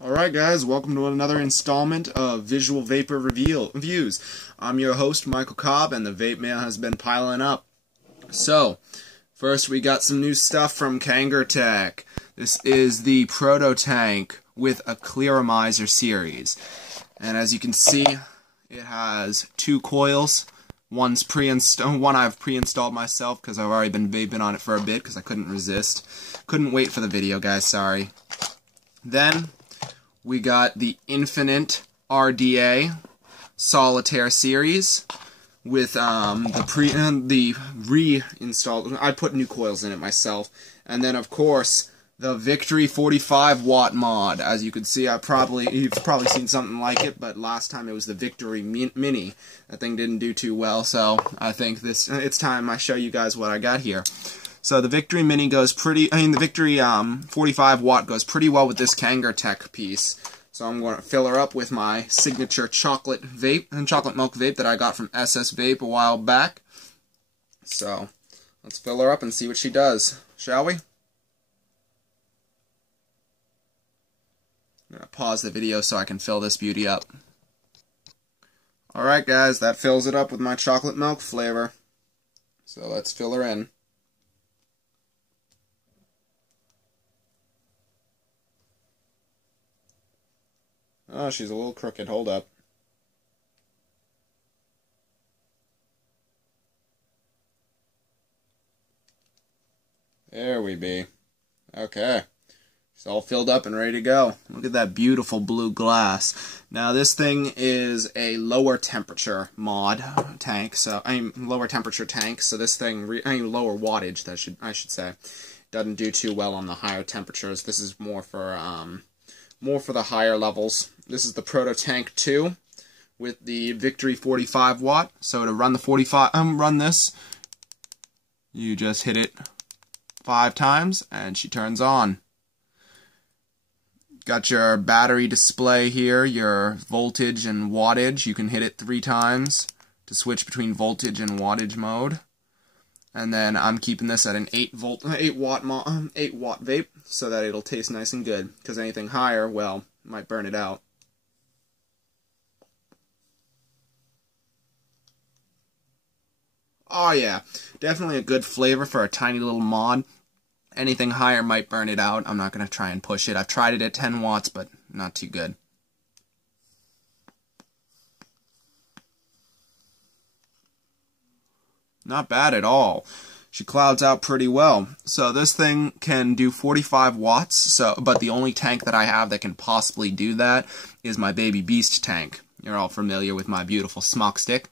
Alright guys, welcome to another installment of Visual Vapor Reviews. I'm your host, Michael Cobb, and the vape mail has been piling up. So, first we got some new stuff from Kangertech. This is the Proto Tank with a Clearomizer series. And as you can see, it has two coils. One I've pre-installed myself because I've already been vaping on it for a bit because I couldn't resist. Couldn't wait for the video, guys, sorry. Then we got the Infinite RDA Solitaire series with the reinstalled. I put new coils in it myself, and then of course the Victory 45 watt mod. As you can see, you've probably seen something like it, but last time it was the Victory Mini. That thing didn't do too well, so I think it's time I show you guys what I got here. So the Victory Mini goes the Victory 45 watt goes pretty well with this Kangertech piece. So I'm going to fill her up with my signature chocolate milk vape that I got from SS Vape a while back. So let's fill her up and see what she does, shall we? I'm going to pause the video so I can fill this beauty up. Alright guys, that fills it up with my chocolate milk flavor. So let's fill her in. Oh, she's a little crooked. Hold up. There we be. Okay. It's all filled up and ready to go. Look at that beautiful blue glass. Now this thing is a lower temperature mod tank, lower temperature tank. So this thing, lower wattage, I should say, doesn't do too well on the higher temperatures. This is more for the higher levels. This is the Proto Tank 2 with the Victory 45 watt. So to run the run this, you just hit it 5 times and she turns on. Got your battery display here, your voltage and wattage. You can hit it 3 times to switch between voltage and wattage mode. And then I'm keeping this at an 8 watt vape so that it'll taste nice and good. Because anything higher, well, might burn it out. Oh yeah, definitely a good flavor for a tiny little mod. Anything higher might burn it out. I'm not going to try and push it. I've tried it at 10 watts, but not too good. Not bad at all. She clouds out pretty well. So this thing can do 45 watts, but the only tank that I have that can possibly do that is my Baby Beast tank. You're all familiar with my beautiful smock stick.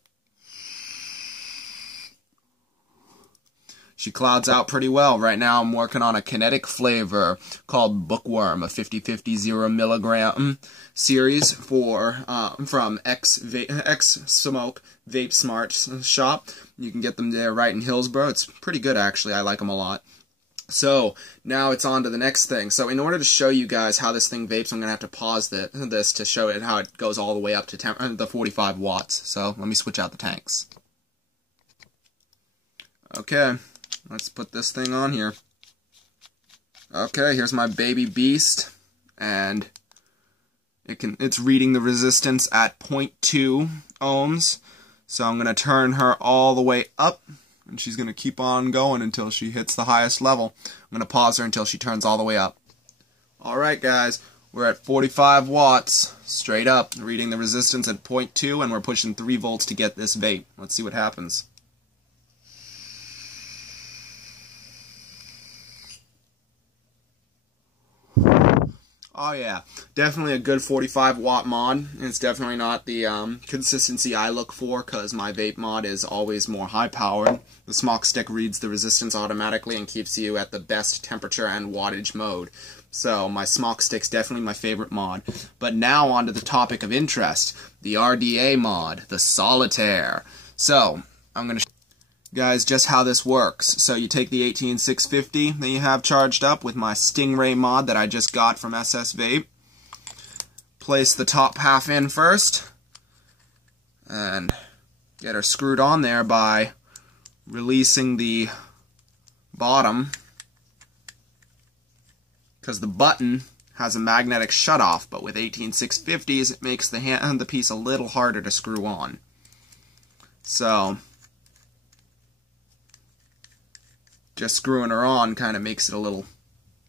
She clouds out pretty well. Right now I'm working on a kinetic flavor called Bookworm, a 50/50 0 milligram series from X Smoke Vape Smart shop. You can get them there right in Hillsborough. It's pretty good actually. I like them a lot. So now it's on to the next thing. So in order to show you guys how this thing vapes, I'm going to have to pause this to show it how it goes all the way up to the 45 watts. So let me switch out the tanks. Okay. Let's put this thing on here. Okay, here's my Baby Beast, and it's reading the resistance at 0.2 ohms. So I'm going to turn her all the way up, and she's going to keep on going until she hits the highest level. I'm going to pause her until she turns all the way up. Alright guys, we're at 45 watts, straight up, reading the resistance at 0.2, and we're pushing 3 volts to get this vape. Let's see what happens. Oh yeah, definitely a good 45 watt mod. It's definitely not the consistency I look for because my vape mod is always more high powered. The smock stick reads the resistance automatically and keeps you at the best temperature and wattage mode. So my smock stick's definitely my favorite mod. But now on to the topic of interest, the RDA mod, the Solitaire. So I'm going to guys, just how this works. So you take the 18650 that you have charged up with my Stingray mod that I just got from SS Vape. Place the top half in first and get her screwed on there by releasing the bottom, because the button has a magnetic shutoff, but with 18650s, it makes the piece a little harder to screw on. So, just screwing her on kind of makes it a little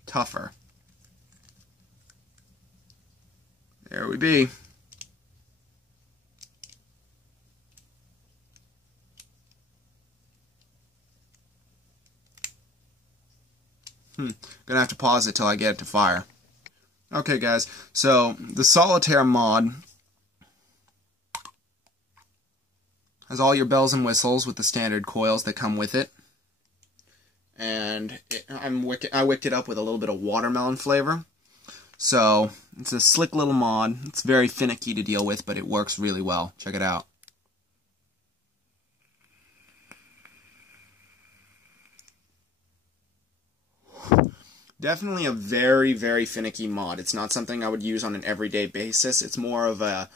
tougher. There we be. Gonna have to pause it till I get it to fire. Okay guys, so the Solitaire mod has all your bells and whistles with the standard coils that come with it. And I wicked it up with a little bit of watermelon flavor. So, it's a slick little mod. It's very finicky to deal with, but it works really well. Check it out. Definitely a very, very finicky mod. It's not something I would use on an everyday basis. It's more of a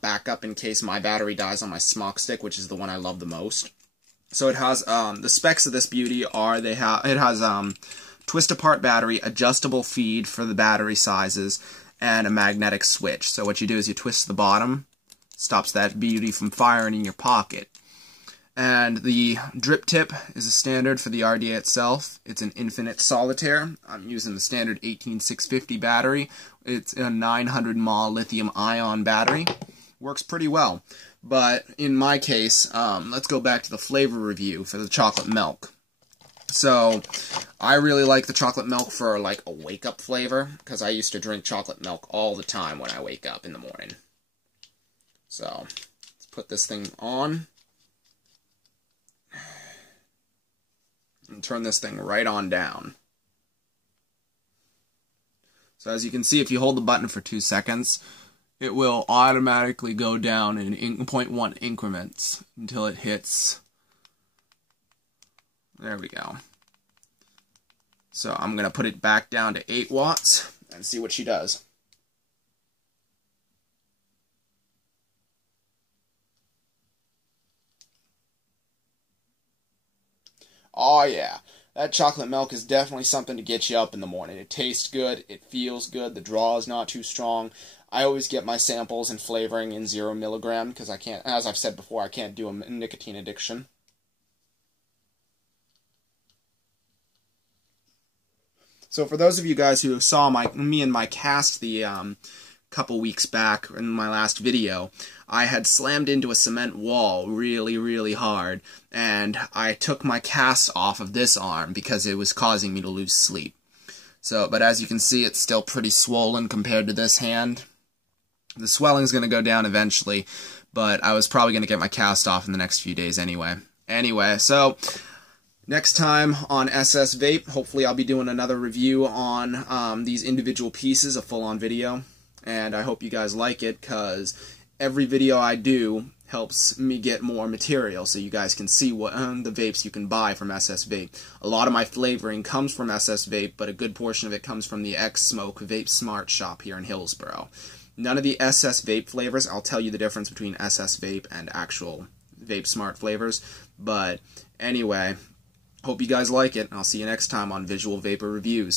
backup in case my battery dies on my smock stick, which is the one I love the most. So it has, the specs of this beauty are, it has twist-apart battery, adjustable feed for the battery sizes, and a magnetic switch. So what you do is you twist the bottom, stops that beauty from firing in your pocket. And the drip tip is a standard for the RDA itself. It's an infinite solitaire. I'm using the standard 18650 battery. It's a 900 mAh lithium ion battery. Works pretty well. But in my case, let's go back to the flavor review for the chocolate milk. So, I really like the chocolate milk for like a wake-up flavor, because I used to drink chocolate milk all the time when I wake up in the morning. So, let's put this thing on. And turn this thing right on down. So as you can see, if you hold the button for 2 seconds, it will automatically go down in 0.1 increments until it hits. There we go. So I'm going to put it back down to 8 watts and see what she does. Oh yeah, that chocolate milk is definitely something to get you up in the morning. It tastes good, it feels good, the draw is not too strong. I always get my samples and flavoring in 0 milligram because I can't, as I've said before, I can't do a nicotine addiction. So for those of you guys who saw me and my cast the couple weeks back in my last video, I had slammed into a cement wall really, really hard, and I took my cast off of this arm because it was causing me to lose sleep. So, but as you can see, it's still pretty swollen compared to this hand. The swelling's going to go down eventually, but I was probably going to get my cast off in the next few days anyway. So next time on SS Vape, hopefully I'll be doing another review on these individual pieces, a full-on video. And I hope you guys like it, because every video I do helps me get more material so you guys can see what the vapes you can buy from SS Vape. A lot of my flavoring comes from SS Vape, but a good portion of it comes from the X-Smoke Vape Smart shop here in Hillsboro. None of the SS Vape flavors, I'll tell you the difference between SS Vape and actual Vape Smart flavors. But anyway, hope you guys like it, and I'll see you next time on Visual Vapor Reviews.